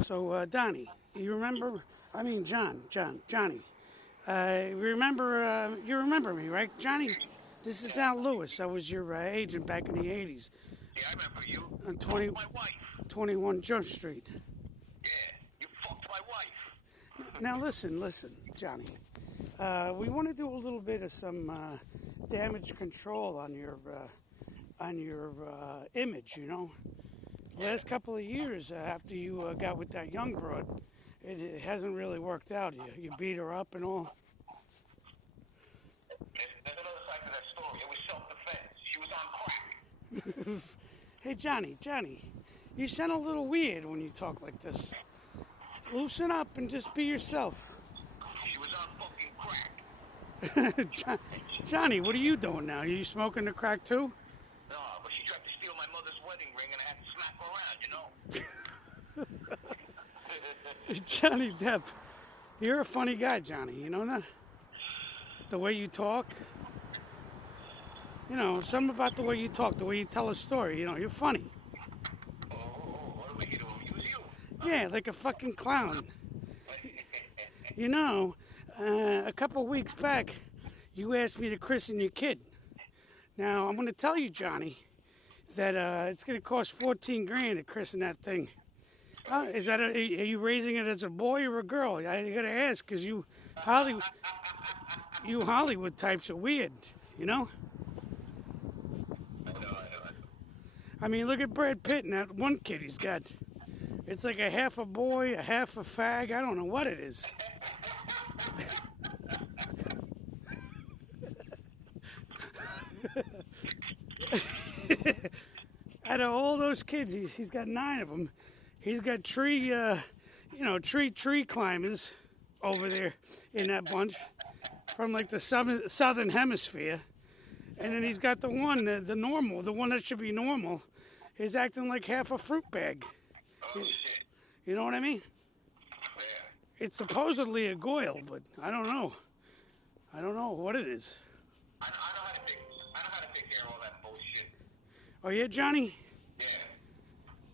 So, Donnie, you remember? I mean, Johnny. You remember me, right, Johnny? This is Al Lewis. I was your agent back in the 80s Yeah, I remember you. on You fucked my wife. 21 Jump Street. Yeah, you fucked my wife. Now, listen, Johnny. We want to do a little bit of some damage control on your image, you know. Last couple of years after you got with that young broad, it hasn't really worked out. You beat her up and all. There's another side to that story. It was self-defense. She was on crack. Hey, Johnny, you sound a little weird when you talk like this. Loosen up and just be yourself. She was on fucking crack. Johnny, what are you doing now? Are you smoking the crack too? No, but she tried to steal my mother's wedding ring and I had to smack her around, you know? Johnny Depp, you're a funny guy, Johnny. You know that? The way you talk. You know, something about the way you talk, the way you tell a story. You know, you're funny. Oh, what are we going to use you? Yeah, like a fucking clown. You know, a couple of weeks back, you asked me to christen your kid. Now, I'm going to tell you, Johnny, that it's going to cost 14 grand to christen that thing. Are you raising it as a boy or a girl? I got to ask, because you Hollywood types are weird, you know? I mean, look at Brad Pitt and that one kid he's got. It's like a half a boy, a half a fag. I don't know what it is. Out of all those kids, he's got 9 of them. He's got tree climbers over there in that bunch from like the southern hemisphere. And then he's got the one, the normal, the one that should be normal, is acting like half a fruit bag. Oh, shit. You know what I mean? Yeah. It's supposedly a goyle, but I don't know. I don't know what it is. I know how to take care of all that bullshit. Oh yeah, Johnny? Yeah.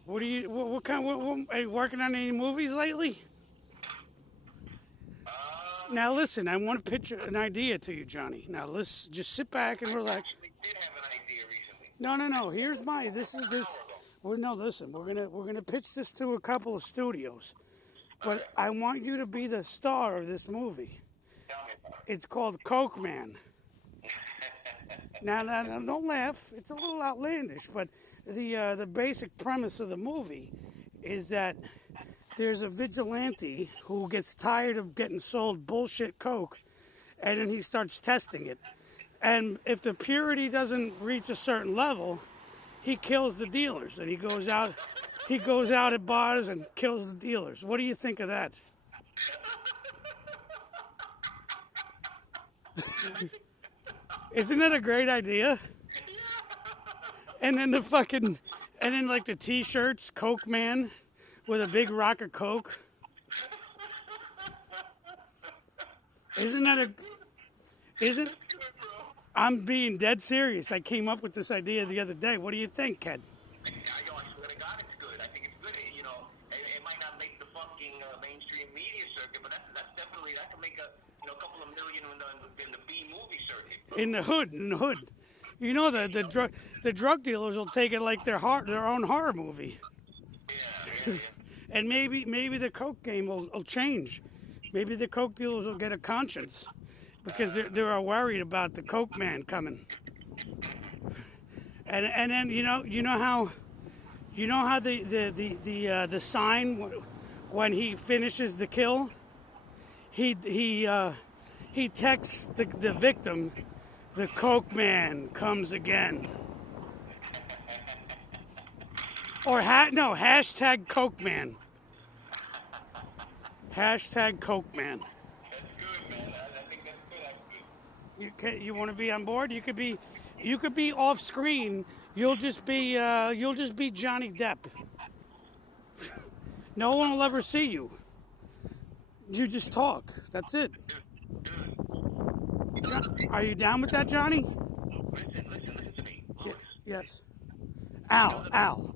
What are you working on any movies lately? Now listen, I want to pitch an idea to you, Johnny. Now let's just sit back and relax. I actually did have an idea recently. No. Here's my. Listen. We're gonna pitch this to a couple of studios, but I want you to be the star of this movie. Tell me about it. It's called Coke Man. Now, don't laugh. It's a little outlandish, but the basic premise of the movie is that there's a vigilante who gets tired of getting sold bullshit Coke, and then he starts testing it. And if the purity doesn't reach a certain level, he kills the dealers, and he goes out at bars and kills the dealers. What do you think of that? Isn't that a great idea? And then like the t-shirts, Coke Man, with a big rock of Coke. I'm being dead serious. I came up with this idea the other day. What do you think, Ken? I swear to God, it's good. I think it's good. You know, it might not make the fucking mainstream media circuit, but that's definitely, that could make a couple of million in the B movie circuit. In the hood. You know, the drug dealers will take it like their own horror movie. Yeah. And maybe the Coke game will change. Maybe the Coke dealers will get a conscience because they're worried about the Coke Man coming. And then you know how the sign when he finishes the kill, he texts the victim, the Coke Man comes again. Or hashtag Coke Man. Hashtag Coke Man. That's good, man. I think that's good. You want to be on board? You could be off screen. You'll just be Johnny Depp. No one will ever see you. You just talk. That's it. Are you down with that, Johnny? Listen to me. Yes. Al.